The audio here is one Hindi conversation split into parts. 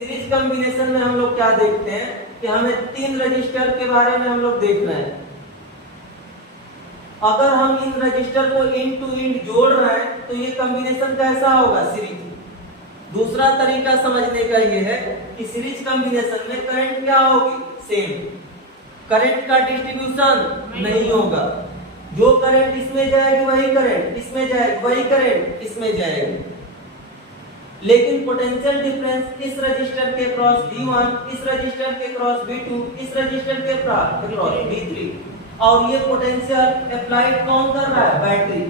सीरीज कॉम्बिनेशन में हम लोग क्या देखते हैं कि हमें 3 रजिस्टर के बारे में हम लोग देख रहे हैं। अगर हम इन रजिस्टर को इंड टू इंड जोड़ रहे हैं तो ये कॉम्बिनेशन कैसा होगा, सीरीज। दूसरा तरीका समझने का ये है कि सीरीज कॉम्बिनेशन में करंट क्या होगी, सेम। करंट का डिस्ट्रीब्यूशन नहीं होगा। जो करंट इसमें जाएगी वही करंट इसमें जाएगी, वही करंट इसमें जाएगी। लेकिन पोटेंशियल डिफरेंस इस रजिस्टर के क्रॉस V1, इस रजिस्टर के क्रॉस V2, इस रजिस्टर के क्रॉस V3, और ये पोटेंशियल अप्लाइड कौन कर रहा है, बैटरी।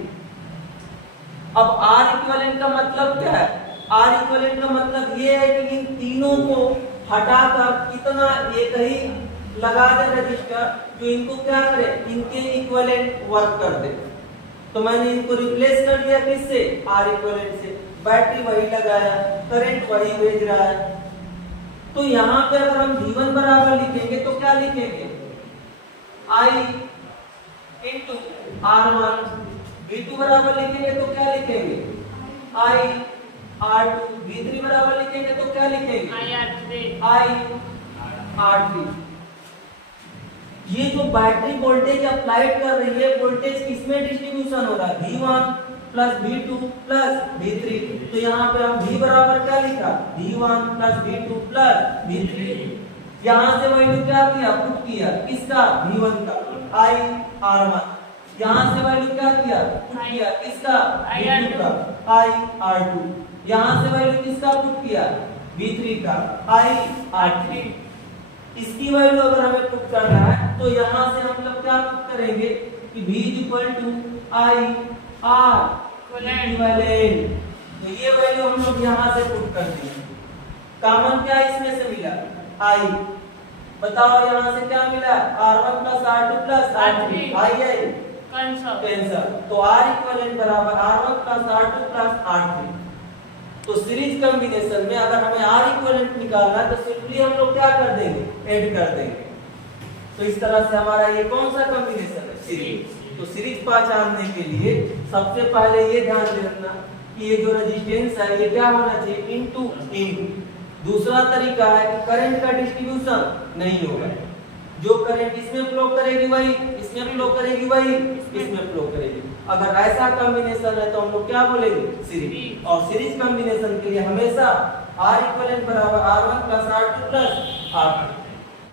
अब R इक्विवेलेंट का मतलब क्या है, R इक्विवेलेंट का मतलब ये है कि इन तीनों को हटाकर कितना एक ही लगा दे रजिस्टर जो इनको क्या करे, इनके इक्विवेलेंट वर्क कर दे। तो मैंने इनको रिप्लेस कर दिया किससे, R इक्विवेलेंट से। बैटरी वही लगाया, करंट वही भेज रहा है। तो यहाँ पे अगर हम V1 बराबर लिखेंगे तो क्या लिखेंगे, I इंटू R1। V2 बराबर लिखेंगे तो क्या लिखेंगे, I R2। V3 बराबर लिखेंगे तो क्या लिखेंगे, I R3। ये जो बैटरी वोल्टेज अप्लाइड कर रही है, वोल्टेज किसमें डिस्ट्रीब्यूशन हो रहा है, V1 plus V2 plus V3। तो यहाँ पे हम V बराबर क्या लिखा, V1 plus V2 plus V3। यहाँ से वैल्यू क्या किया, पुट किया किसका, V1 का, I R1। यहाँ से वैल्यू क्या किया, पुट किया किसका, V2 का, I R2। यहाँ से वैल्यू किसका पुट किया, V3 का, I R3। इसकी वैल्यू अगर हमें पुट करना है तो यहाँ से हम लोग क्या पुट करेंगे कि V equal to I R equivalent. तो ये वैल्यू हम लोग यहाँ से पुट कर देंगे। कॉमन क्या इसमें से मिला, I। बताओ यहाँ से क्या मिला, R1 plus R2 plus R3, I cancel. तो R इक्विवेलेंट बराबर R1 plus R2 plus R3। तो सीरीज कॉम्बिनेशन में अगर हमें R इक्विवेलेंट निकालना है तो सिंपली हम लोग क्या कर देंगे, ऐड कर देंगे। तो इस तरह से हमारा ये कौन सा कॉम्बिनेशन है, सीरीज। तो सीरीज पहचानने के लिए सबसे पहले ये ध्यान रखना कि ये जो रेजिस्टेंस है ये क्या होना चाहिए, इनटू इंड। दूसरा तरीका है कि करंट का डिस्ट्रीब्यूशन नहीं होगा। जो करंट इसमें फ्लो करेगी वही इसमें फ्लो करेगी, वही इसमें फ्लो करेगी। अगर ऐसा कॉम्बिनेशन है तो हम लोग क्या बोलेंगे, सीरीज। और सीरीज कॉम्बिनेशन के लिए हमेशा R इक्विवेलेंट बराबर R1 plus R2 plus R3।